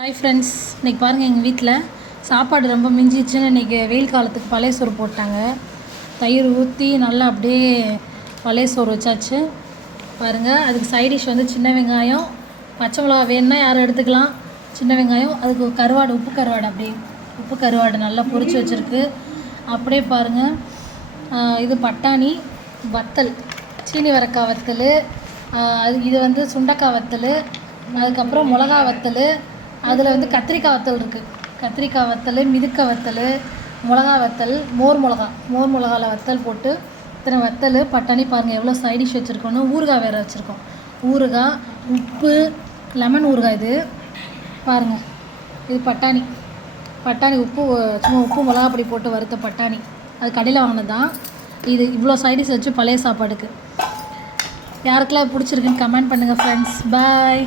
Hi friends, இன்றைக்கி பாருங்கள் எங்கள் வீட்டில் சாப்பாடு ரொம்ப மிஞ்சிச்சுன்னு இன்றைக்கி வெயில் காலத்துக்கு பழைய சோறு போட்டாங்க. தயிர் ஊற்றி நல்லா அப்படியே பழைய சோறு வச்சாச்சு. பாருங்கள், அதுக்கு சைடிஷ் வந்து சின்ன வெங்காயம், பச்சை மிளகா வேணுன்னா யாரும் எடுத்துக்கலாம். சின்ன வெங்காயம், அதுக்கு கருவாடு, உப்பு கருவாடு, அப்படியே உப்பு கருவாடு நல்லா பொரிச்சு வச்சுருக்கு. அப்படியே பாருங்கள், இது பட்டாணி வத்தல், சீனி வரக்காய் வத்தல், இது வந்து சுண்டக்காய் வத்தல், அதுக்கப்புறம் மிளகா வத்தல், அதில் வந்து கத்திரிக்காய் வத்தல் இருக்குது. கத்திரிக்காய் வத்தல், மிதுக்க வத்தல், மிளகா வத்தல், மோர் மிளகாவில் வத்தல் போட்டு இத்தனை வத்தல் பட்டாணி. பாருங்கள் எவ்வளோ சைடிஷ் வச்சுருக்கோன்னு. ஊறுகாய் வேறு வச்சுருக்கோம். ஊறுகாய், உப்பு, லெமன் ஊறுகாய். இது பாருங்கள், இது பட்டாணி உப்பு, சும்மா உப்பு மிளகா பொடி போட்டு வறுத்த பட்டாணி. அது கடையில் வாங்கினது தான். இது இவ்வளோ சைடிஷ் வச்சு பழைய சாப்பாடுக்கு. யாருக்கெல்லாம் பிடிச்சிருக்குன்னு கமெண்ட் பண்ணுங்கள் ஃப்ரெண்ட்ஸ். பாய்.